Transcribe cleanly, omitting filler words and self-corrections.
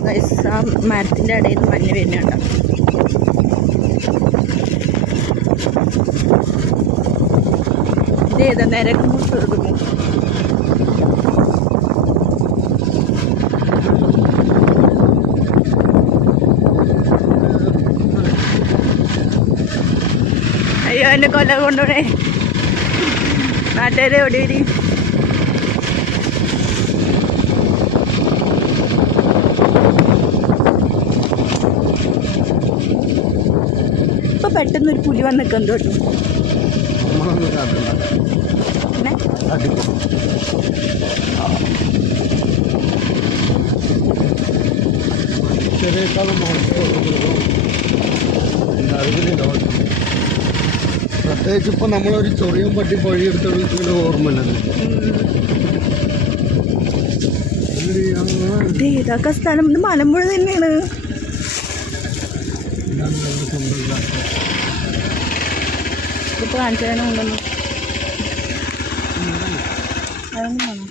Guys, ആ മരത്തിൻ്റെ ഇടയിൽ നിന്ന് മഞ്ഞ് വരുന്നുണ്ട്. ഇത് ഏതാ നിരക്കും ചെറുതുമോ? അയ്യോ, എന്നെ കൊല്ല കൊണ്ടുപോണേ. നാട്ടുകാരെ എവിടെ വരി? ഇപ്പൊ പെട്ടെന്നൊരു പുലി വന്ന് നിൽക്കാൻ തോട്ടു. പ്രത്യേകിച്ച് ഇപ്പൊ നമ്മളൊരു ചൊറിയും പട്ടി പൊഴിയെടുത്ത ഓർമ്മയില്ല. ഇതൊക്കെ സ്ഥലം ഇത് മലമ്പുഴ തന്നെയാണ്. ഇപ്പൊ കാണിച്ചു തരാനുണ്ടെന്ന് അതൊന്നും വേണം.